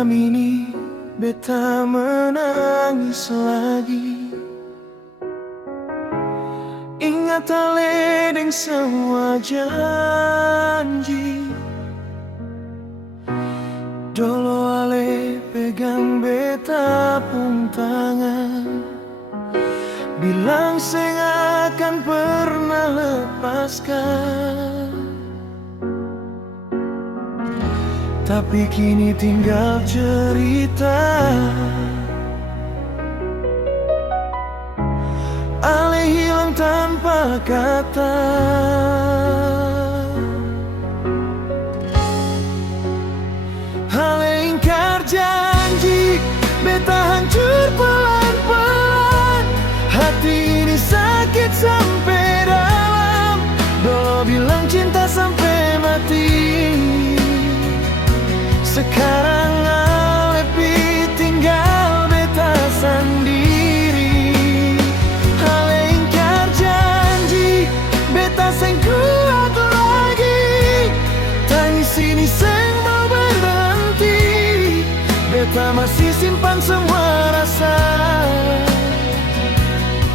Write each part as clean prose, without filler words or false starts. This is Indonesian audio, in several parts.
Malam ini beta menangis lagi. Ingat aledeng semua janji. Dolo ale pegang beta pun tangan, bilang seng akan pernah lepaskan. Tapi kini tinggal cerita. Ale hilang tanpa kata. Ale ingkar janji, beta hancur pelan-pelan. Hati ini sakit sampai dalam. Dolo bilang cinta sampai mati. Sekarang ale tinggal beta sendiri. Ale ingkar janji, beta seng kuat lagi. Tangis ini seng mau berhenti. Beta masih simpan semua rasa.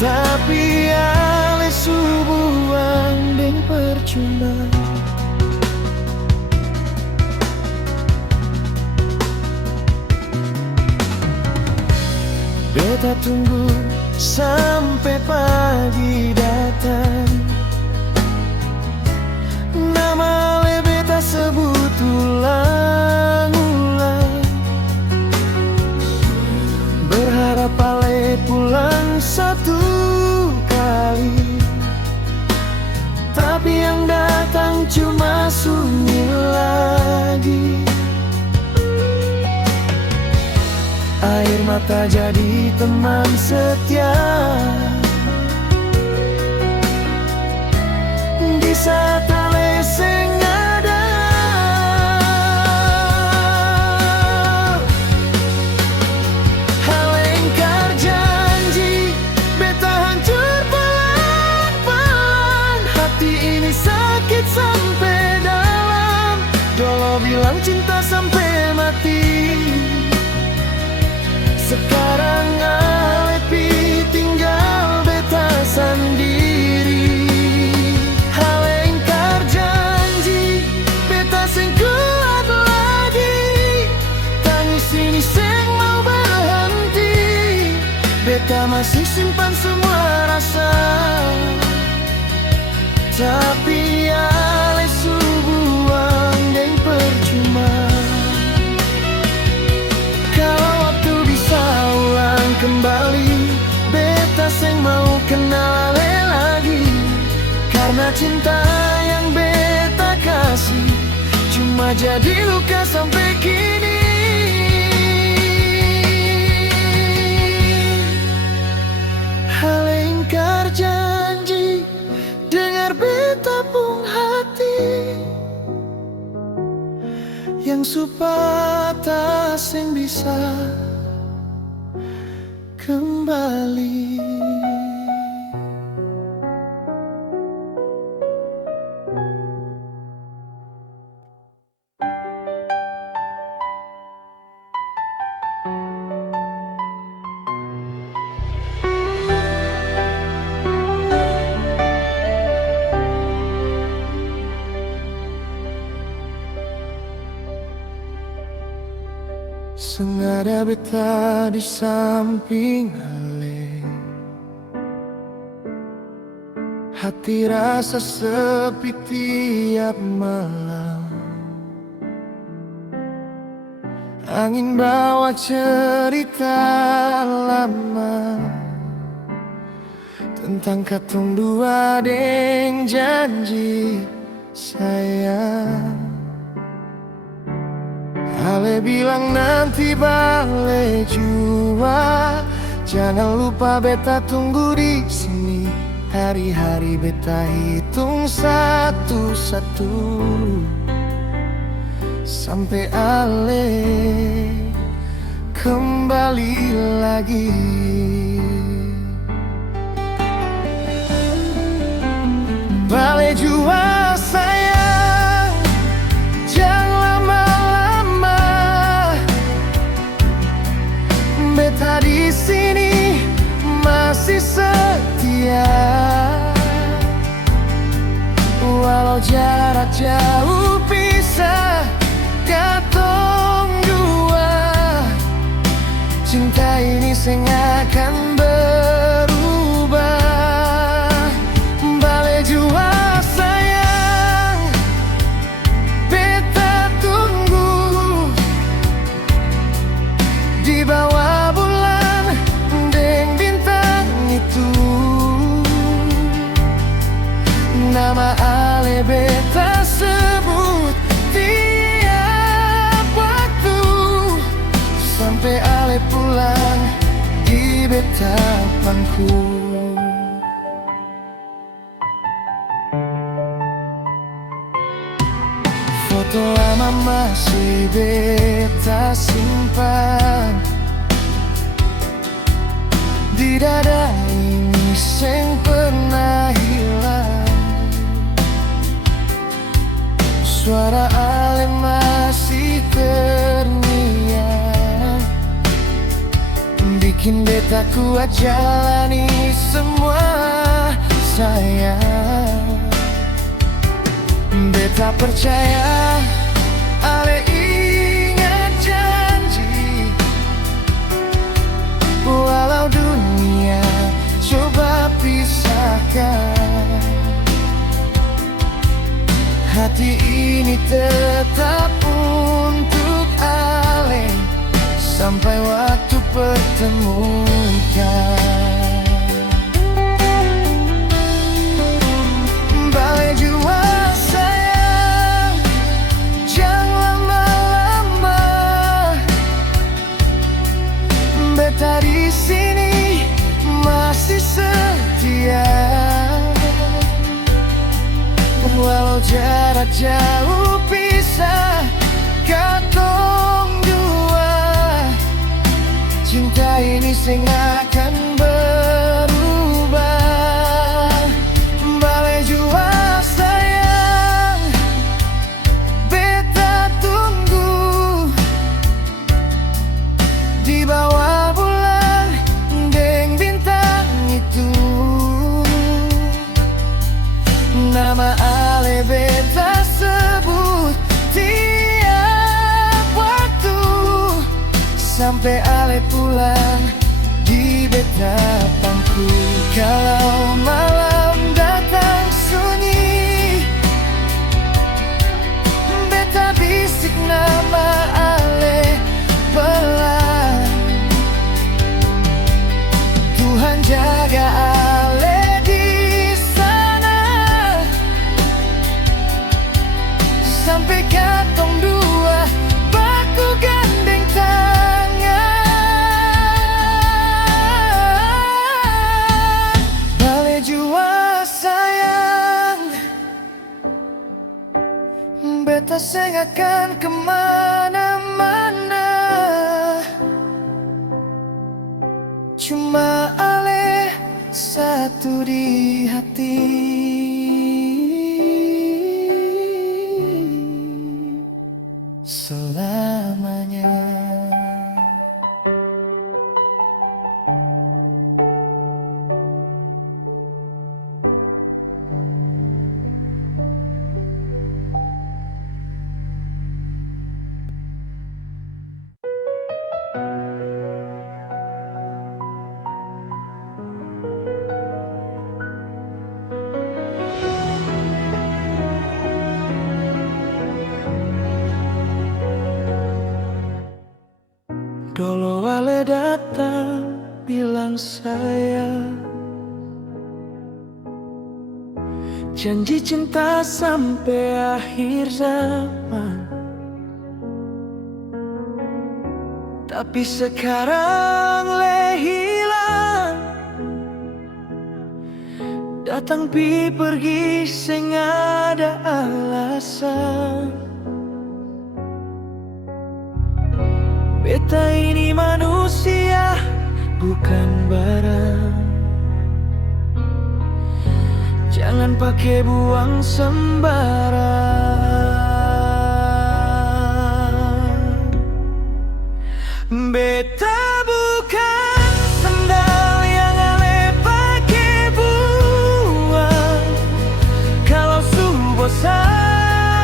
Tapi ale su buang deng percuma. Beta tunggu sampai pagi datang. Nama ale beta sebut ulang-ulang. Berharap ale pulang satu kali. Tapi yang datang cuma sunyi lagi. Air mata jadi teman setia di saat ale seng ada. Ale ingkar janji, beta hancur pelan-pelan. Hati ini sakit sampai dalam. Dolo bilang cinta sampai mati. Sekarang ale tinggal beta sendiri. Ale ingkar janji, beta seng kuat lagi. Tangis ini seng mau berhenti. Beta masih simpan semua rasa. Tapi ale su buang deng percuma. Kembali, beta seng mau kenal ale lagi. Karena cinta yang beta kasih cuma jadi luka sampai kini. Ale ingkar janji, dengar beta pun hati. Yang supata seng bisa kembali. Sengaja beta di samping ale. Hati rasa sepi tiap malam. Angin bawa cerita lama tentang katong dua deng janji sayang. Ale bilang nanti bale jua. Jangan lupa beta tunggu di sini. Hari-hari beta hitung satu-satu sampai ale kembali lagi. Bale jua sayang, jangan lama-lama. jauh pisah katong dua. Cinta ini sing akan berubah. Bale jua sayang, beta tunggu di bawah bulan deng bintang itu. Nama ale beta sebut tiap waktu sampai ale pulang di beta pangku. Foto lama masih beta simpan di dada ini seng pernah hilang. Suara ale masih terngiang, bikin beta kuat jalani semua sayang. Beta percaya ale ingat janji, walau dunia coba pisahkan, hati ini tetap untuk ale sampai waktu pertemukan. Bale jua sayang, jangan lama-lama. Beta di sini masih setia, walau jarak jauh pisah katong dua. Cinta ini sing akan berubah. Bale jua sayang, beta tunggu di bawah bulan deng bintang itu. Nama ale beta sebut tiap waktu sampai ale pulang di beta pangku. Kalau malam datang sunyi, beta bisik nama ale pelan. Tuhan jaga ale di sana sampai katong dua baku gandeng tangan. Bale jua sayang, beta seng akan kemana-mana, cuma ale satu di hati. Selamanya. Dolo ale datang bilang sayang, janji cinta sampai akhir zaman. Tapi sekarang le hilang, datang pi pergi sing ada alasan. Beta ini manusia, bukan barang. Jangan pakai buang sembarang. Beta bukan sandal yang ale pakai buang. Kalau subuh bosan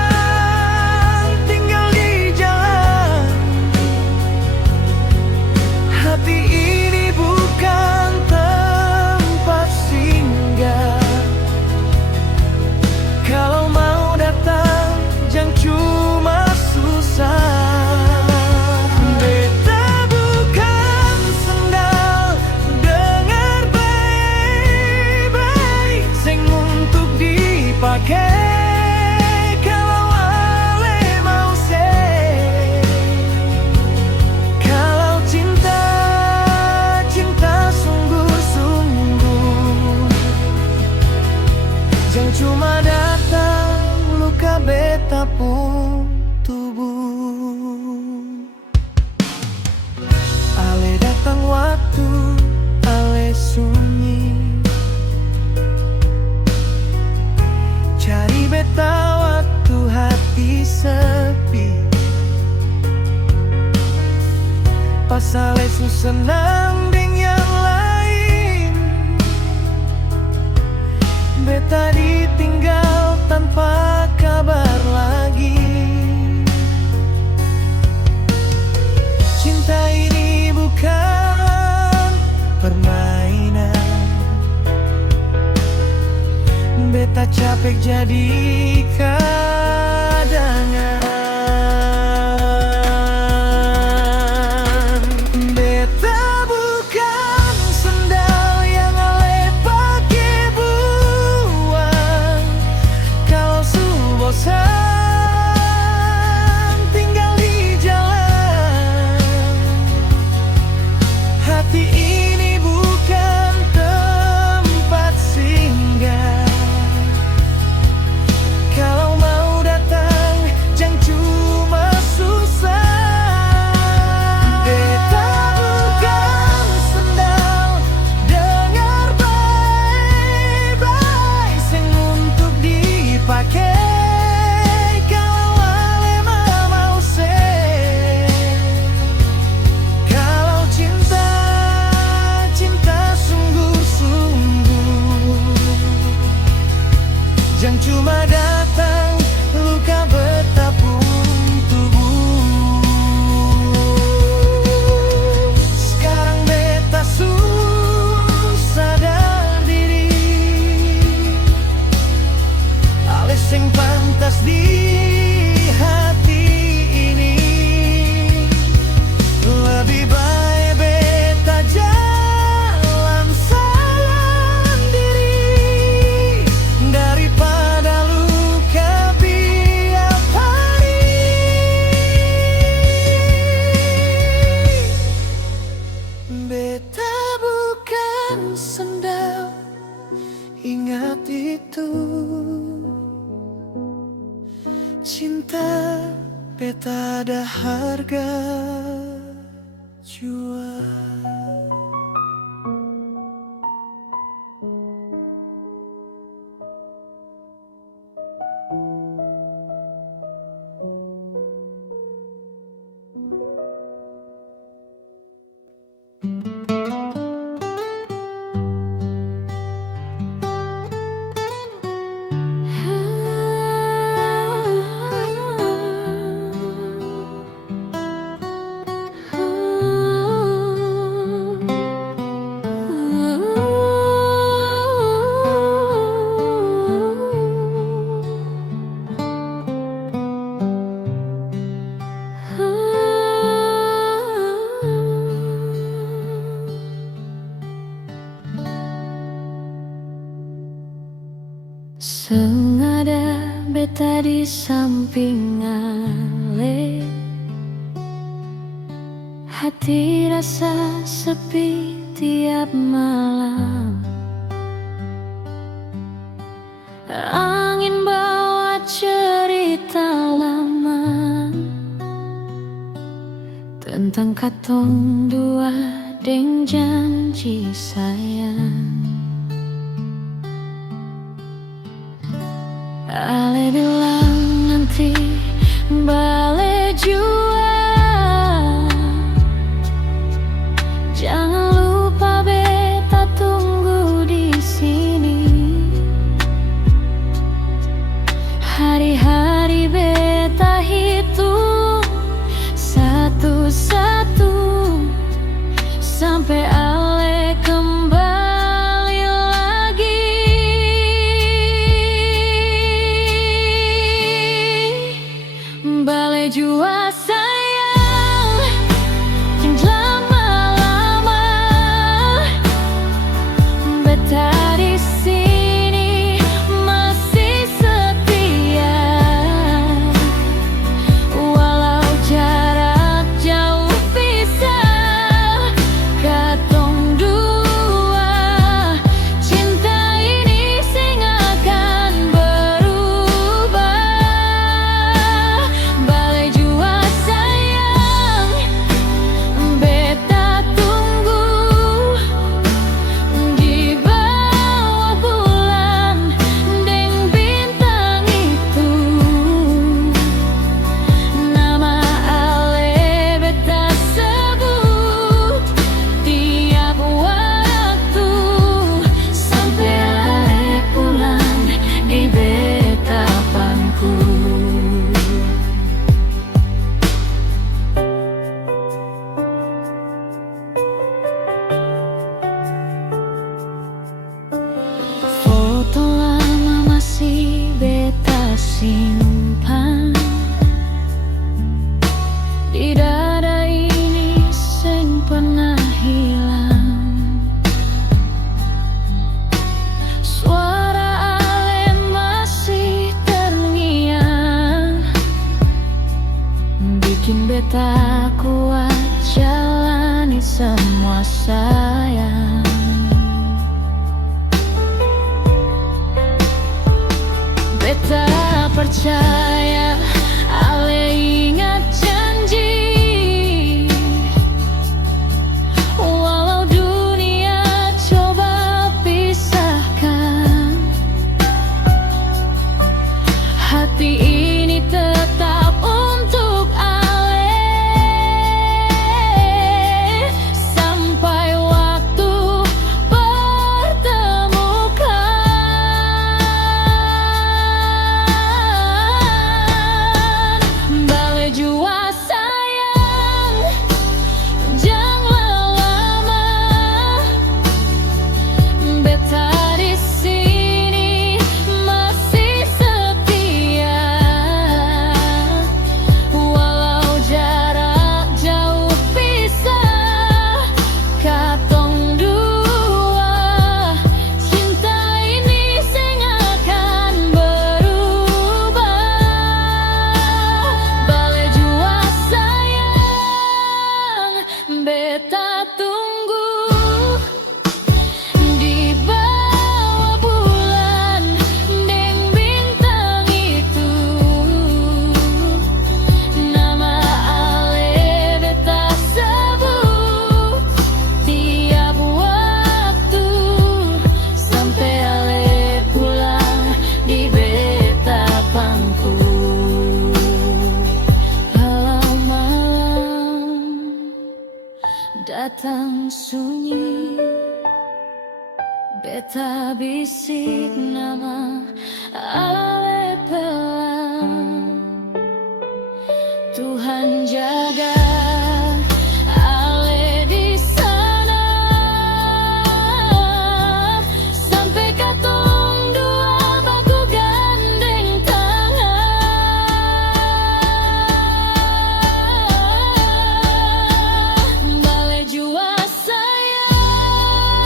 pasal su senang deng yang lain. Beta ditinggal tanpa kabar lagi. Cinta ini bukan permainan. Beta capek jadi kadangan. Beta bukan sendal yang ale pakai buang. Kalau su bosan tinggal di jalan. Hati ini bukan tempat singgah. Kalau mau datang jangan cuma susah. Beta bukan sendal, dengar baik-baik, sing untuk dipakai. Kalau ale mau se, kalau cinta, cinta sungguh-sungguh, jangan cuma datang luka bertapung tubuh. Sekarang beta sadar diri, ale sing pantas di hati ini. Lebih baik beta jalan sendiri daripada luka tiap hari. Beta bukan sendal, ingat itu. Cinta beta ada harga jual. Sengada beta di samping ale, hati rasa sepi tiap malam. Angin bawa cerita lama tentang katong dua deng janji sayang. Ale bilang nanti bale jua, jangan lupa beta tunggu di sini. Hari-hari beta hitung satu-satu sampai ale kembali. bikin beta kuat jalani semua sayang. Beta percaya ale ingat janji, walau dunia coba pisahkan, hati ini tetap untuk ale sampai waktu pertemukan. Bale jua sayang, janganlah lama, beta di sini masih setia, walau jarak jauh pisah katong dua, cinta ini seng akan berubah. Bale jua sayang, beta tunggu di bawah bulan deng bintang itu. Nama ale beta sebut tiap waktu sampai ale pulang di beta pangku. Kalau malam datang sunyi, beta bisik nama ale pelan. Tuhan jaga ale di sana sampai katong dua baku gandeng tangan. Bale jua sayang,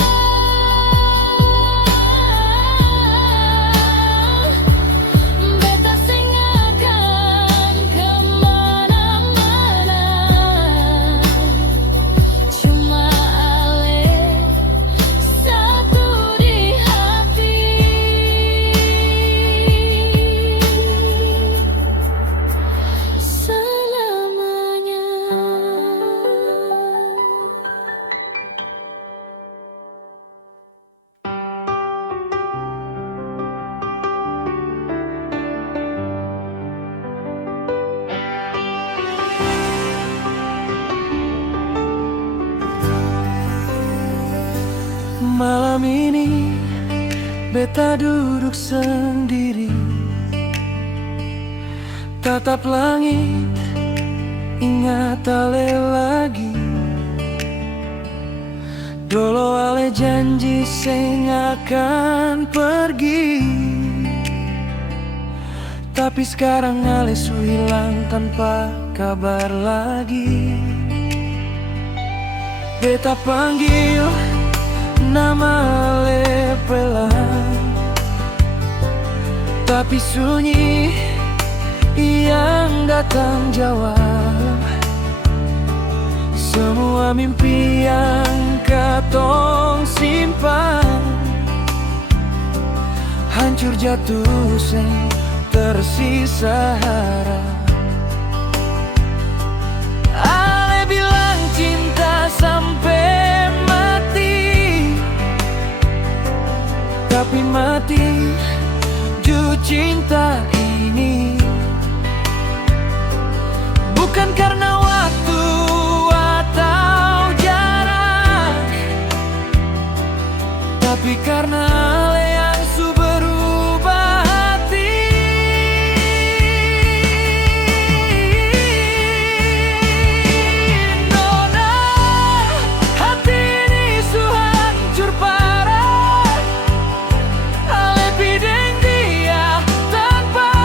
beta seng akan kemana-mana, cuma ale satu di hati. Selamanya. Malam ini beta duduk sendiri, tatap langit, ingat ale lagi. Dolo ale janji seng akan pergi, tapi sekarang ale su hilang tanpa kabar lagi. Beta panggil nama ale pelan, tapi sunyi yang datang jawab. Semua mimpi yang katong simpan hancur jatuh seng tersisa harap. Ale bilang cinta sampai mati, tapi mati ju cinta ini bukan karena waktu atau jarak, tapi karena ale yang su berubah hati. Nona, hati ini su hancur parah, ale pideng dia tanpa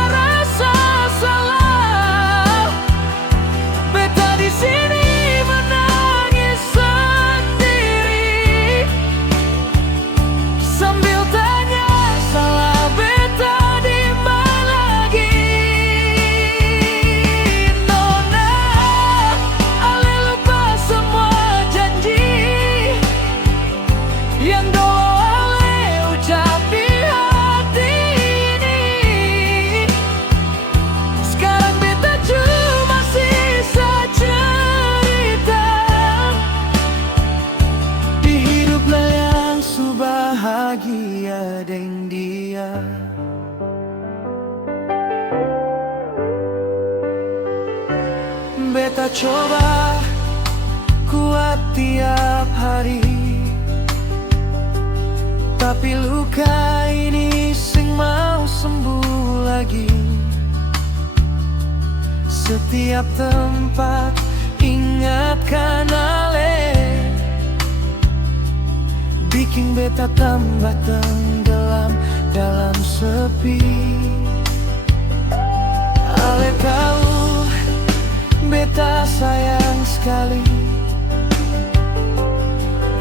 coba kuat tiap hari, tapi luka ini sing mau sembuh lagi. Setiap tempat ingatkan ale, bikin beta tambah tenggelam dalam sepi. Ale tahu beta sayang sekali,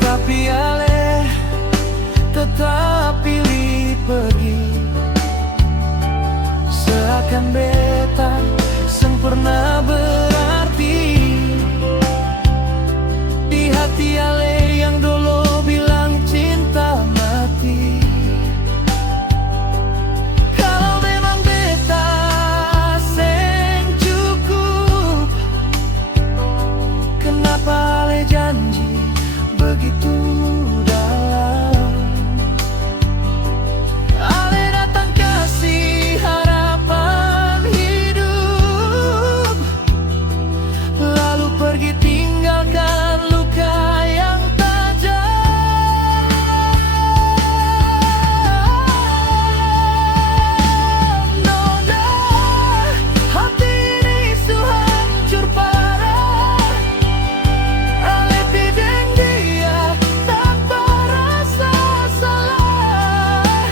tapi ale tetap pilih pergi. Seakan beta sang pernah berarti di hati ale yang dulu bilang cinta mati. Kalau memang beta seng cukup, kenapa ale janji begitu dalam? Ale datang kasih harapan hidup, lalu pergi tinggalkan luka yang tajam. Nona, hati ini su hancur parah. Ale pideng dia tanpa rasa salah.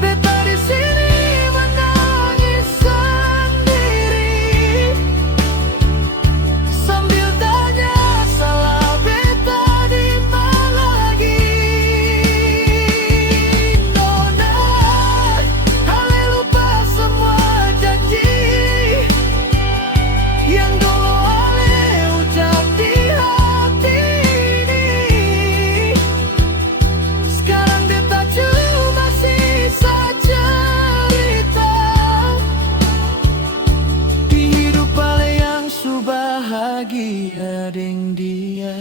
Beta di sini menangis sendiri, sambil tanya salah beta di mana lagi. Nona, ale lupa semua janji yang dulu ale ucap di hati ini. Sekarang beta cuma sisa cerita di hidup ale yang su bahagia deng dia.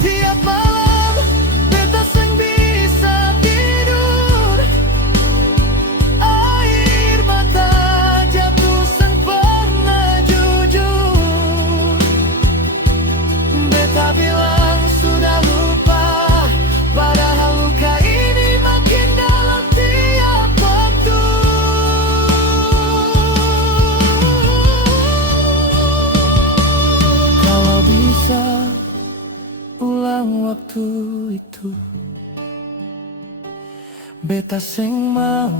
Tiap malam beta seng bisa tidur, air mata jatuh seng pernah jujur. Beta bilang sudah lupa, padahal luka ini makin dalam tiap waktu. Kalau bisa ulang waktu itu, beta seng mau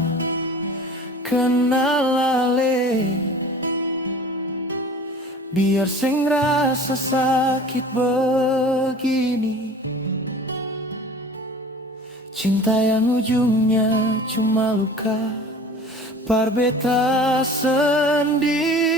kenal ale, biar seng rasa sakit begini. Cinta yang ujungnya cuma luka, par beta sendiri.